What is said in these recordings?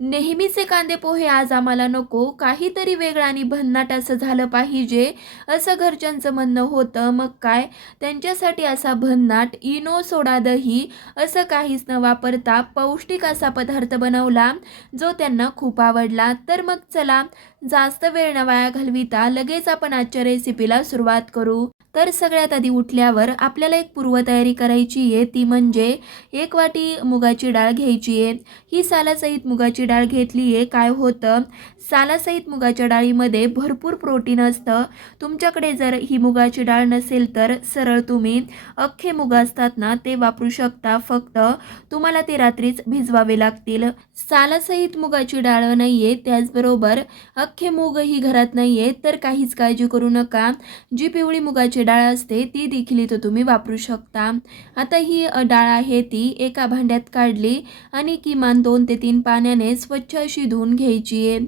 नेहमीचे कांदे पोहे आज आम्हाला नको काहीतरी वेगळं आणि भन्नाट असं झालं पाहिजे असं घरच्यांचं म्हणणं होतं. मग काय? त्यांच्यासाठी असा भन्नाट इनो सोडा दही असं काहीच न वापरता पौष्टिक असा पदार्थ बनवला जो त्यांना खूप आवडला. तर मग चला जास्त वेळ न वाया घालविता लगेच आपण आजच्या रेसिपीला सुरुवात करू. तर सगळ्यात आधी उठल्यावर आपल्याला एक पूर्वतयारी करायची आहे. ती म्हणजे एक वाटी मुगाची डाळ घ्यायची आहे. ही सालासहित मुगाची डाळ घेतली आहे. काय होतं? सालासहित मुगाच्या डाळीमध्ये भरपूर प्रोटीन असतं. तुमच्याकडे जर ही मुगाची डाळ नसेल तर सरळ तुम्ही अख्खे मुग असतात ना ते वापरू शकता. फक्त तुम्हाला ते रात्रीच भिजवावे लागतील. सालासहित मुगाची डाळ नाही आहे त्याचबरोबर अख्खे मूगही घरात नाही आहेत तर काहीच काळजी करू नका. जी पिवळी मुगाची डाळ असते ती देखील इथं तुम्ही वापरू शकता. आता ही डाळ आहे ती एका भांड्यात काढली आणि किमान दोन ते तीन पाण्याने स्वच्छ अशी धुवून घ्यायची आहे.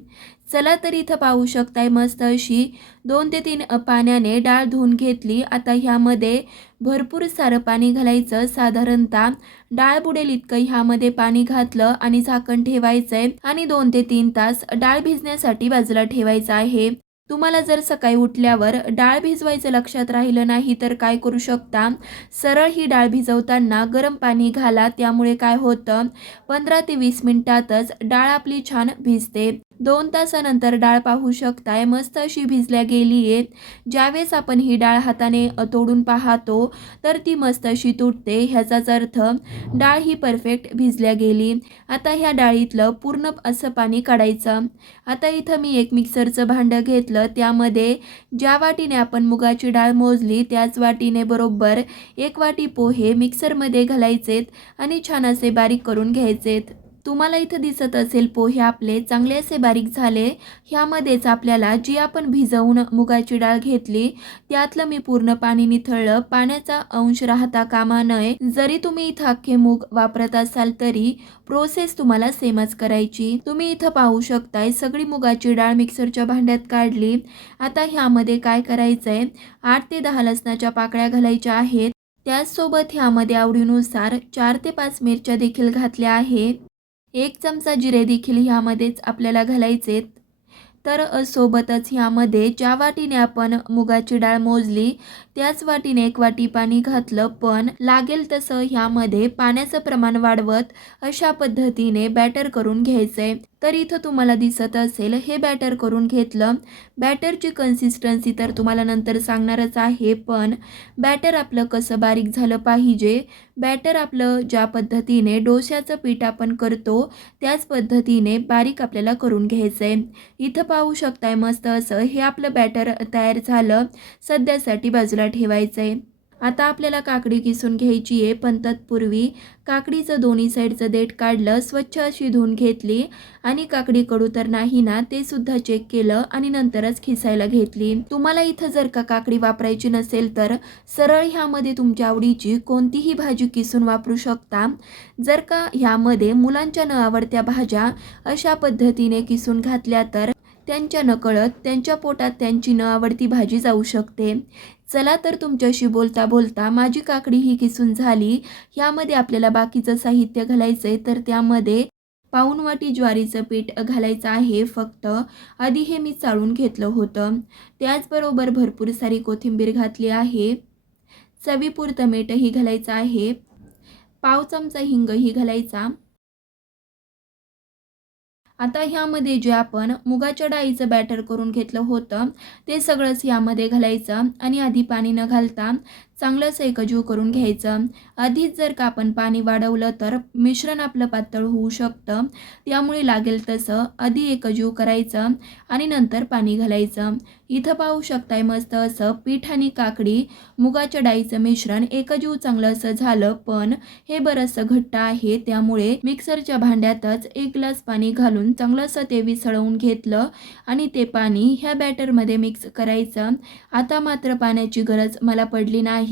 चला तर इथं पाहू शकताय मस्त अशी दोन ते तीन पाण्याने डाळ धुवून घेतली. आता ह्यामध्ये भरपूर सारं पाणी घालायचं. साधारणतः डाळ बुडेल इतकं ह्यामध्ये पाणी घातलं आणि झाकण ठेवायचंय आणि दोन ते तीन तास डाळ भिजण्यासाठी बाजूला ठेवायचं आहे. तुम्हाला जर सकाळी उठल्यावर डाळ भिजवायचं लक्षात राहिलं नाही तर काय करू शकता? सरळ ही डाळ भिजवताना गरम पाणी घाला. त्यामुळे काय होतं? पंधरा ते वीस मिनिटातच डाळ आपली छान भिजते. दोन तासानंतर डाळ पाहू शकताय. मस्त अशी भिजल्या गेली आहेत. ज्यावेळेस आपण ही डाळ हाताने तोडून पाहतो तर ती मस्त अशी तुटते. ह्याचाच अर्थ डाळ ही परफेक्ट भिजल्या गेली. आता ह्या डाळीतलं पूर्ण असं पाणी काढायचं. आता इथं मी एक मिक्सरचं भांडं घेतलं. त्यामध्ये ज्या वाटीने आपण मुगाची डाळ मोजली त्याच वाटीने बरोबर एक वाटी पोहे मिक्सरमध्ये घालायचेत आणि छान असे बारीक करून घ्यायचेत. तुम्हाला इथं दिसत असेल पोहे आपले चांगले असे बारीक झाले. ह्यामध्येच आपल्याला जी आपण भिजवून मुगाची डाळ घेतली त्यातलं मी पूर्ण पाणी निथळलं. पाण्याचा अंश राहता कामा नये. जरी तुम्ही इथं अख्खे मूग वापरत असाल तरी प्रोसेस तुम्हाला सेमच करायची. तुम्ही इथं पाहू शकताय सगळी मुगाची डाळ मिक्सरच्या भांड्यात काढली. आता ह्यामध्ये काय करायचंय? आठ ते दहा लसणाच्या पाकळ्या घालायच्या आहेत. त्याचसोबत ह्यामध्ये आवडीनुसार चार ते पाच मिरच्या देखील घातल्या आहेत. एक चमचा जिरे देखील ह्यामध्येच आपल्याला घालायचे तर सोबतच ह्यामध्ये ज्या वाटीने आपण मुगाची डाळ मोजली त्याच वाटीने एक वाटी पाणी घातलं पण लागेल तसं ह्यामध्ये पाण्याचं प्रमाण वाढवत अशा पद्धतीने बॅटर करून घ्यायचंय. तर इथं तुम्हाला दिसत असेल हे बॅटर करून घेतलं. बॅटरची कन्सिस्टन्सी तर तुम्हाला नंतर सांगणारच आहे पण बॅटर आपलं कसं बारीक झालं पाहिजे? बॅटर आपलं ज्या पद्धतीने डोश्याचं पीठ आपण करतो त्याच पद्धतीने बारीक आपल्याला करून घ्यायचं आहे इथं पाहू शकताय मस्त असं हे आपलं बॅटर तयार झालं. सध्यासाठी बाजूला ठेवायचं आहे आता आपल्याला काकडी किसून घ्यायची आहे. पण तत्पूर्वी काकडीचं दोन्ही साईडचं देठ काढलं स्वच्छ अशी धुवून घेतली. आणि काकडी कडू तर नाही ना ते सुद्धा चेक केलं आणि नंतरच खिसायला घेतली. तुम्हाला इथं जर का काकडी वापरायची नसेल तर सरळ ह्यामध्ये तुमच्या आवडीची कोणतीही भाजी किसून वापरू शकता. जर का ह्यामध्ये मुलांच्या न आवडत्या भाज्या अशा पद्धतीने किसून घातल्या तर त्यांच्या नकळत त्यांच्या पोटात त्यांची न आवडती भाजी जाऊ शकते. चला तर तुमच्याशी बोलता बोलता माझी काकडी ही किसून झाली. ह्यामध्ये आपल्याला बाकीचं साहित्य घालायचं आहे तर त्यामध्ये पाऊण वाटी ज्वारीचं पीठ घालायचं आहे फक्त. आधी हे मी चाळून घेतलं होतं. त्याचबरोबर भरपूर सारी कोथिंबीर घातली आहे. चवीपुरतं मीठही घालायचं आहे. पाव चमचा हिंगही घालायचा. आता ह्यामध्ये जे आपण मुगाच्या डाळीचं बॅटर करून घेतलं होतं ते सगळंच यामध्ये घालायचं आणि आधी पाणी न घालता चांगलंच एकजीव करून घ्यायचं. आधीच जर का आपण पाणी वाढवलं तर मिश्रण आपलं पातळ होऊ शकतं. त्यामुळे लागेल तसं आधी एकजीव करायचं आणि नंतर पाणी घालायचं. इथं पाहू शकताय मस्त असं पीठ आणि काकडी मुगाच्या डाळीचं मिश्रण एकजीव चांगलं असं झालं पण हे बरंचसं घट्ट आहे. त्यामुळे मिक्सरच्या भांड्यातच एक ग्लास पाणी घालून चांगलंसं ते विसळवून घेतलं आणि ते पाणी ह्या बॅटरमध्ये मिक्स करायचं. आता मात्र पाण्याची गरज मला पडली नाही.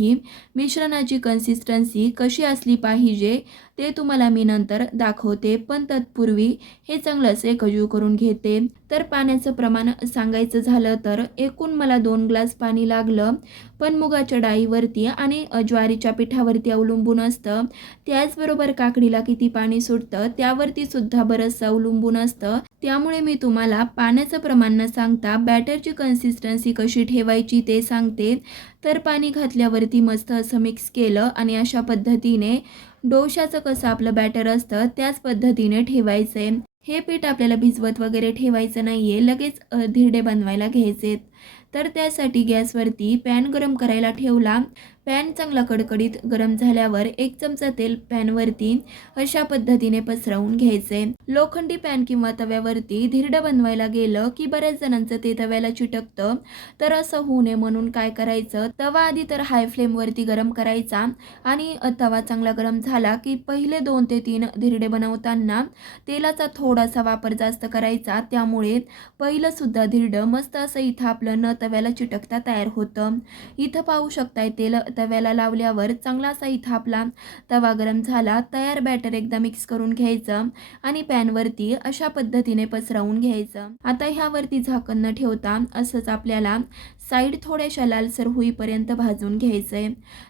मिश्रणाची कन्सिस्टन्सी कशी असली पाहिजे? ते तुम्हाला मी नंतर दाखवते पण तत्पूर्वी हे चांगलं असे कजू करून घेते. तर पाण्याचं प्रमाण सांगायचं झालं तर एकूण मला दोन ग्लास पाणी लागलं. पण मुगाच्या डाळीवरती आणि ज्वारीच्या पिठावरती अवलंबून असतं. त्याचबरोबर काकडीला किती पाणी सुटतं त्यावरती सुद्धा बरंचसं अवलंबून असतं. त्यामुळे मी तुम्हाला पाण्याचं प्रमाण न सांगता बॅटरची कन्सिस्टन्सी कशी ठेवायची ते सांगते. तर पाणी घातल्यावरती मस्त असं मिक्स केलं आणि अशा पद्धतीने डोशाचं कसं आपलं बॅटर असतं त्याच पद्धतीने ठेवायचं. आहे हे पीठ आपल्याला भिजवत वगैरे ठेवायचं नाही आहे लगेच धिरडे बनवायला घ्यायचेत. तर त्यासाठी गॅसवरती पॅन गरम करायला ठेवला. पॅन चांगला कडकडीत गरम झाल्यावर एक चमचा तेल पॅनवरती अशा पद्धतीने पसरवून घ्यायचे. लोखंडी पॅन किंवा तव्यावरती धिरडं बनवायला गेलं की बऱ्याच जणांचं ते तव्याला चिटकतं. तर असं होऊ नये म्हणून काय करायचं? तवा आधी तर हाय फ्लेमवरती गरम करायचा आणि तवा चांगला गरम झाला की पहिले दोन ते तीन धिरडे बनवताना तेलाचा थोडासा वापर जास्त करायचा. त्यामुळे पहिलं सुद्धा धिरडं मस्त असं इथं आपलं न तव्याला चिटकता तयार होतं. इथं पाहू शकताय तेल तव्याला लावल्यावर चांगला असा तवा गरम झाला तयार बॅटर एकदा मिक्स करून घ्यायचं आणि पॅनवरती अशा पद्धतीने पसरवून घ्यायचं. आता ह्यावरती झाकण न ठेवता असंच आपल्याला साईड थोड्याशा लालसर होईपर्यंत भाजून घ्यायचंय.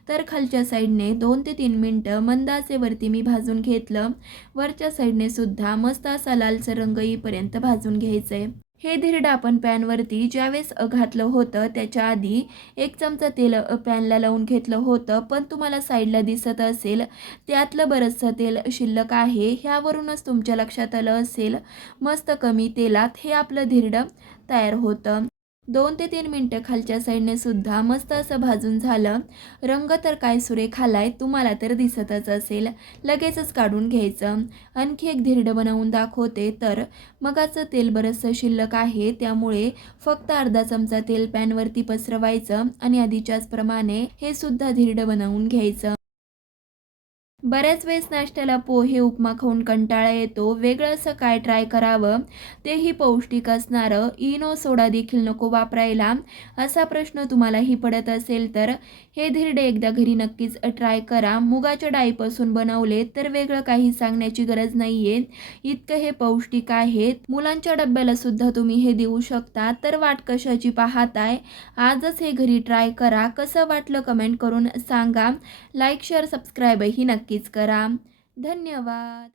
तर खालच्या साईडने दोन ते तीन मिनटं मंदाचेवरती मी भाजून घेतलं. वरच्या साईडने सुद्धा मस्त असा लालसर रंग येईपर्यंत भाजून घ्यायचंय. हे धिरडं आपण पॅनवरती ज्यावेळेस घातलं होतं त्याच्या आधी एक चमचा तेल पॅनला लावून घेतलं होतं. पण तुम्हाला साईडला दिसत असेल त्यातलं बरंचसं तेल शिल्लक आहे. ह्यावरूनच तुमच्या लक्षात आलं असेल मस्त कमी तेलात हे आपलं धिरडं तयार होतं. दोन ते तीन मिनटं खालच्या साईडने सुद्धा मस्त असं भाजून झालं. रंग तर काय सुरेख आलाय तुम्हाला तर दिसतच असेल. लगेचच काढून घ्यायचं. आणखी एक धिरड बनवून दाखवते तर. मगाचं तेल बरंचसं शिल्लक आहे त्यामुळे फक्त अर्धा चमचा तेल पॅनवरती पसरवायचं आणि आधीच्याचप्रमाणे हे सुद्धा धिरड बनवून घ्यायचं. बऱ्याच वेळेस नाश्त्याला पोहे उपमा खाऊन कंटाळा येतो. वेगळं असं काय ट्राय करावं? तेही पौष्टिक असणारं. इनो सोडा देखील नको वापरायला. असा प्रश्न तुम्हालाही पडत असेल तर हे धिरडे एकदा घरी नक्कीच ट्राय करा. मुगाच्या डाळीपासून बनवले तर वेगळं काही सांगण्याची गरज नाही आहे इतकं हे पौष्टिक आहेत मुलांच्या डब्याला सुद्धा तुम्ही हे देऊ शकता. तर वाट कशाची पाहताय? आजच हे घरी ट्राय करा. कसं वाटलं कमेंट करून सांगा. लाईक शेअर सबस्क्राईबही नक्कीच करा. धन्यवाद.